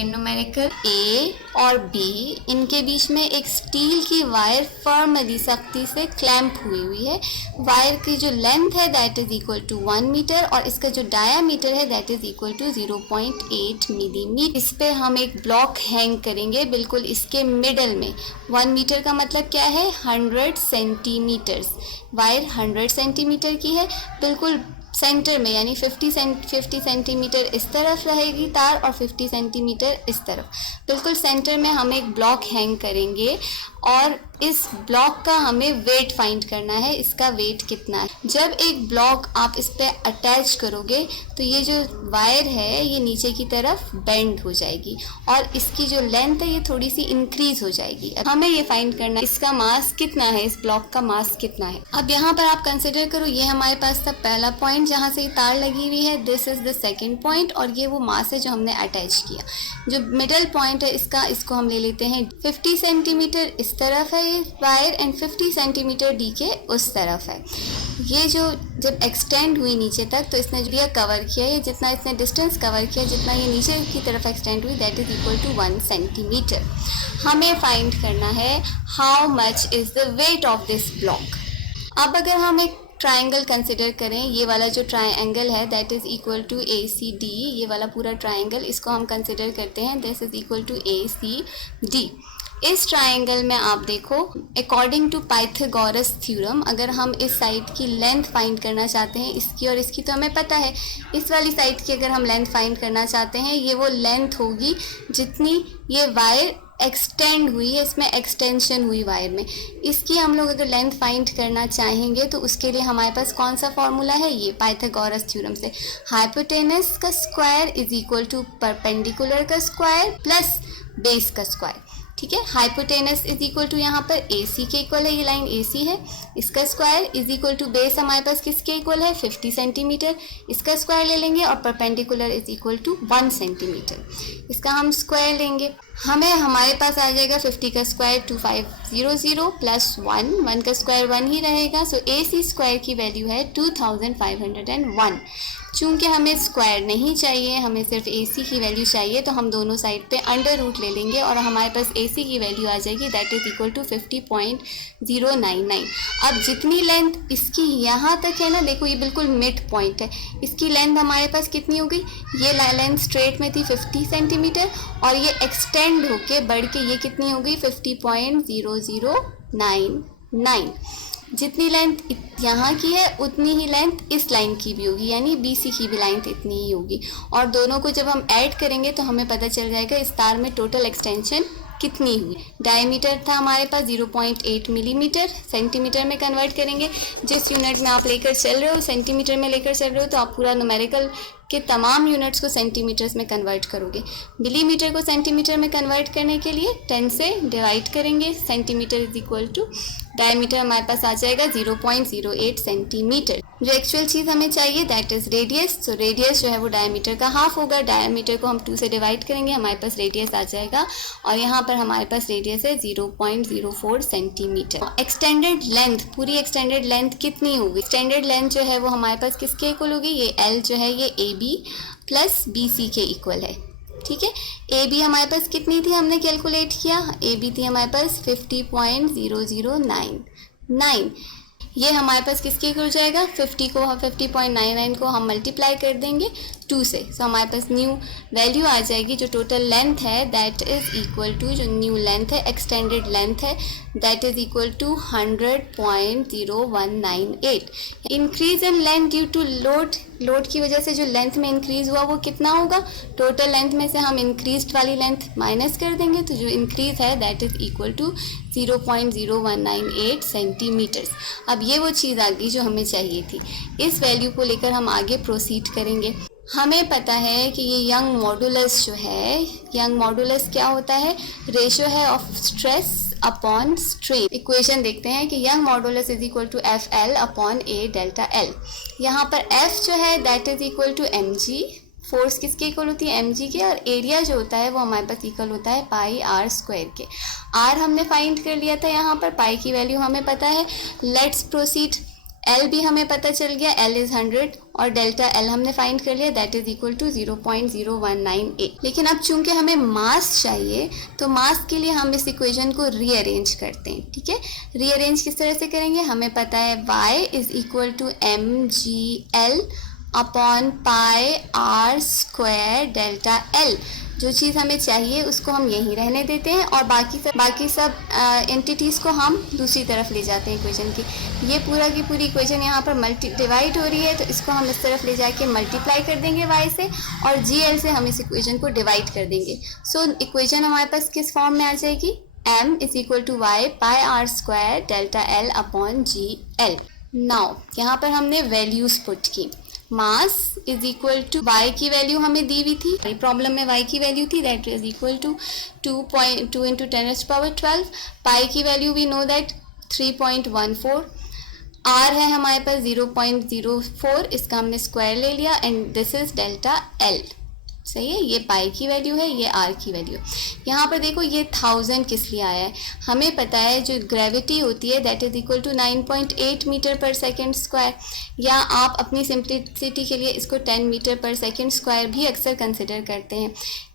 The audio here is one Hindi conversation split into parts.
सेकेंड न्यूमेरिकल, ए और बी, इनके बीच में एक स्टील की वायर फर्मली सख्ती से क्लैंप हुई है। वायर की जो लेंथ है that is equal to 1 metre और इसका जो डायामीटर है that is equal to 0.8 millimetre. इस पे हम एक ब्लॉक हैंग करेंगे बिल्कुल इसके मिडल में। 1 मीटर का मतलब क्या है, 100 सेंटीमीटर्स। वायर 100 सेंटीमीटर की है, बिल्कुल सेंटर में, यानी 50 सेंटीमीटर इस तरफ रहेगी तार और 50 सेंटीमीटर इस तरफ। बिल्कुल सेंटर में हम एक ब्लॉक हैंग करेंगे और इस ब्लॉक का हमें वेट फाइंड करना है, इसका वेट कितना है। जब एक ब्लॉक आप इस पे अटैच करोगे तो ये जो वायर है ये नीचे की तरफ बेंड हो जाएगी और इसकी जो लेंथ है ये थोड़ी सी इंक्रीज हो जाएगी। अब हमें ये फाइंड करना है इसका मास कितना है, इस ब्लॉक का मास कितना है। अब यहाँ पर आप कंसिडर करो ये हमारे पास था पहला पॉइंट जहाँ से तार लगी हुई है, this is the second point और ये वो मास है जो हमने अटैच किया। जो मिडल पॉइंट है इसको हम ले लेते हैं 50 सेंटीमीटर इस तरफ है ये वायर एंड 50 सेंटीमीटर डी के उस तरफ है। ये जो जब एक्सटेंड हुई नीचे तक तो इसने जो कवर किया, ये जितना इसने डिस्टेंस कवर किया, जितना ये नीचे की तरफ एक्सटेंड हुई that is equal to 1 centimetre. हमें फाइंड करना है how much is the weight of this block. अब अगर हम एक ट्राइंगल कंसिडर करें, ये वाला जो ट्राइंगल है that is equal to ACD, ये वाला पूरा ट्राइंगल इसको हम कंसिडर करते हैं, this is equal to ACD। इस ट्राइंगल में आप देखो अकॉर्डिंग टू पाइथागोरस थ्योरम अगर हम इस साइड की लेंथ फाइंड करना चाहते हैं, इसकी और इसकी तो हमें पता है, इस वाली साइड की अगर हम लेंथ फाइंड करना चाहते हैं ये वो लेंथ होगी जितनी ये वायर एक्सटेंड हुई है, इसमें एक्सटेंशन हुई वायर में। इसकी हम लोग अगर लेंथ फाइंड करना चाहेंगे तो उसके लिए हमारे पास कौन सा फॉर्मूला है, ये पाइथागोरस थ्योरम से हाइपोटेनस का square is equal to perpendicular का स्क्वायर प्लस बेस का स्क्वायर। ठीक है, हाइपोटेनस इज इक्वल टू यहाँ पर AC के इक्वल है, ये लाइन AC है, इसका square is equal to base हमारे पास किसके इक्वल है 50 सेंटीमीटर, इसका स्क्वायर ले लेंगे और perpendicular is equal to 1 centimetre, इसका हम स्क्वायर लेंगे। हमें हमारे पास आ जाएगा 50 का स्क्वायर 2500 प्लस 1 का स्क्वायर 1 ही रहेगा, सो AC स्क्वायर की वैल्यू है 2501। चूँकि हमें स्क्वायर नहीं चाहिए, हमें सिर्फ AC की वैल्यू चाहिए, तो हम दोनों साइड पे अंडर रूट ले लेंगे और हमारे पास AC की वैल्यू आ जाएगी दैट इज इक्वल टू 50.099। अब जितनी लेंथ इसकी यहाँ तक है ना, देखो ये बिल्कुल मिड पॉइंट है, इसकी लेंथ हमारे पास कितनी हो गई, ये लेंथ स्ट्रेट में थी 50 सेंटीमीटर और ये एक्सटेंड होके बढ़ के ये कितनी हो गई 50.0099। जितनी लेंथ यहाँ की है उतनी ही लेंथ इस लाइन की भी होगी, यानी BC की भी लेंथ इतनी ही होगी और दोनों को जब हम ऐड करेंगे तो हमें पता चल जाएगा इस तार में टोटल एक्सटेंशन कितनी हुई। डायमीटर था हमारे पास 0.8 मिलीमीटर, सेंटीमीटर में कन्वर्ट करेंगे, जिस यूनिट में आप लेकर चल रहे हो सेंटीमीटर में लेकर चल रहे हो तो आप पूरा न्यूमेरिकल के तमाम यूनिट्स को सेंटीमीटर्स में कन्वर्ट करोगे। मिलीमीटर को सेंटीमीटर में कन्वर्ट करने के लिए 10 से डिवाइड करेंगे, centimetre is equal to diameter हमारे पास आ जाएगा 0.08 सेंटीमीटर। जो एक्चुअल चीज़ हमें चाहिए that is radius, so radius जो है वो डायमीटर का हाफ होगा, डायमीटर को हम 2 से डिवाइड करेंगे, हमारे पास रेडियस आ जाएगा और यहाँ पर हमारे पास रेडियस है 0.04 सेंटीमीटर। एक्सटेंडेड लेंथ, पूरी एक्सटेंडेड लेंथ कितनी होगी, एक्सटेंडेड लेंथ जो है वो हमारे पास किसके इक्वल होगी, ये L जो है ये AB प्लस BC के इक्वल है। ठीक है, AB हमारे पास कितनी थी हमने कैलकुलेट किया, AB थी हमारे पास 50.0099। ये हमारे पास किसके इक्वल हो जाएगा, 50.99 को हम मल्टीप्लाई कर देंगे 2 से, सो हमारे पास न्यू वैल्यू आ जाएगी। जो टोटल लेंथ है दैट इज इक्वल टू, जो न्यू लेंथ है एक्सटेंडेड लेंथ है that is equal to 100.0198। Increase in length due to load की वजह से जो लेंथ में इंक्रीज हुआ वो कितना होगा, टोटल लेंथ में से हम इंक्रीज्ड वाली लेंथ माइनस कर देंगे तो जो इंक्रीज है that is equal to 0.0198 centimetres. अब ये वो चीज़ आ गई जो हमें चाहिए थी, इस वैल्यू को लेकर हम आगे प्रोसीड करेंगे। हमें पता है कि ये यंग मॉडुलस जो है, यंग मॉडुलस क्या होता है, रेशियो है of stress upon strain. Equation देखते हैं कि Young modulus is equal to FL upon A delta L। यहाँ पर F जो है that is equal to mg, force किसके इक्वल होती है mg के, और एरिया जो होता है वो हमारे पास इक्वल होता है पाई r स्क्वायर के। r हमने फाइंड कर लिया था यहाँ पर, पाई की वैल्यू हमें पता है। लेट्स प्रोसीड एल भी हमें पता चल गया, एल इज़ 100 और डेल्टा एल हमने फाइंड कर लिया, दैट इज़ इक्वल टू 0.0198। लेकिन अब चूंकि हमें मास चाहिए तो मास के लिए हम इस इक्वेशन को रीअरेंज करते हैं। ठीक है, रीअरेंज किस तरह से करेंगे, हमें पता है y is equal to mgl upon pi r square delta L. जो चीज़ हमें चाहिए उसको हम यहीं रहने देते हैं और बाकी सब एंटिटीज़ को हम दूसरी तरफ ले जाते हैं इक्वेशन की। ये पूरा की पूरी इक्वेशन यहाँ पर डिवाइड हो रही है तो इसको हम इस तरफ ले जाके मल्टीप्लाई कर देंगे y से और gl से हम इस इक्वेशन को डिवाइड कर देंगे। सो इक्वेशन हमारे पास किस फॉर्म में आ जाएगी, m is equal to y pi r square delta L upon gl। Now यहाँ पर हमने वैल्यूज पुट की, mass is equal to y की वैल्यू हमें दी हुई थी, प्रॉब्लम में y की वैल्यू थी that is equal to 2.2 into 10⁻12। Pi की value we know that 3.14, r है हमारे पास 0.04, इसका हमने स्क्वायर ले लिया and this is delta L. सही है, ये पाई की वैल्यू है, ये आर की वैल्यू। यहाँ पर देखो ये 1000 किस लिए आया है, हमें पता है जो ग्रेविटी होती है that is equal to 9.8 metre पर सेकेंड स्क्वायर, या आप अपनी सिंप्लिसिटी के लिए इसको 10 मीटर पर सेकेंड स्क्वायर भी अक्सर कंसिडर करते हैं।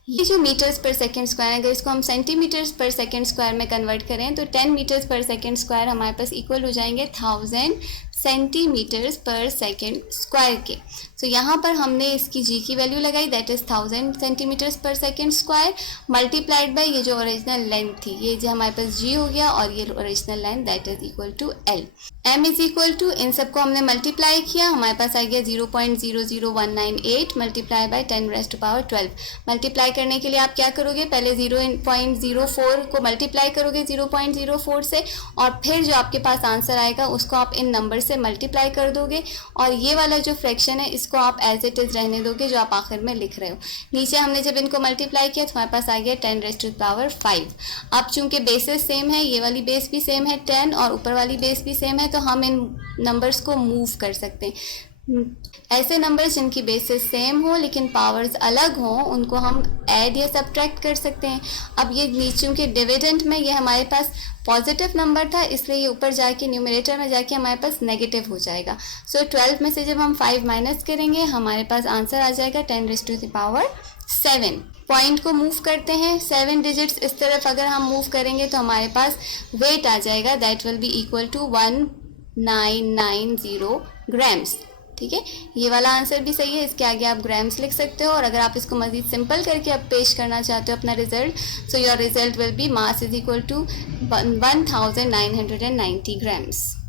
ये जो मीटर्स पर सेकेंड स्क्वायर है, अगर इसको हम सेंटीमीटर्स पर सेकेंड स्क्वायर में कन्वर्ट करें तो 10 मीटर्स पर सेकेंड स्क्वायर हमारे पास इक्वल हो जाएंगे 1000 सेंटीमीटर्स पर सेकेंड स्क्वायर के। तो यहाँ पर हमने इसकी जी की वैल्यू लगाई दैट इज़ 1000 सेंटीमीटर्स पर सेकेंड स्क्वायर मल्टीप्लाइड बाय ये जो ओरिजिनल लेंथ थी, ये जो हमारे पास जी हो गया और ये original length that is equal to L. m is equal to, इन सबको हमने मल्टीप्लाई किया, हमारे पास आ गया 0.00198 मल्टीप्लाई बाय 10⁻12। मल्टीप्लाई करने के लिए आप क्या करोगे, पहले 0.04 को मल्टीप्लाई करोगे 0.04 से और फिर जो आपके पास आंसर आएगा उसको आप इन नंबर से मल्टीप्लाई कर दोगे और ये वाला जो फ्रैक्शन है इसको आप एज इट इज़ रहने दोगे जो आप आखिर में लिख रहे हो। नीचे हमने जब इनको मल्टीप्लाई किया तो हमारे पास आ गया 10⁻5। अब चूंकि बेसेस सेम है, ये वाली बेस भी सेम है 10 और ऊपर वाली बेस भी सेम है, तो हम इन नंबर्स को मूव कर सकते हैं। ऐसे नंबर्स जिनकी बेसिस सेम हो लेकिन पावर्स अलग हों उनको हम ऐड या सब्ट्रैक्ट कर सकते हैं। अब ये नीचे के डिविडेंड में ये हमारे पास पॉजिटिव नंबर था इसलिए ये ऊपर जाके न्यूमरेटर में जाके हमारे पास नेगेटिव हो जाएगा। सो 12 में से जब हम 5 माइनस करेंगे हमारे पास आंसर आ जाएगा 10⁻7। पॉइंट को मूव करते हैं 7 डिजिट्स इस तरफ अगर हम मूव करेंगे तो हमारे पास वेट आ जाएगा that will be equal to 1990 grams. ठीक है, ये वाला आंसर भी सही है, इसके आगे आप ग्राम्स लिख सकते हो और अगर आप इसको मज़ीद सिंपल करके आप पेश करना चाहते हो अपना result, so your result will be mass is equal to 1990 grams.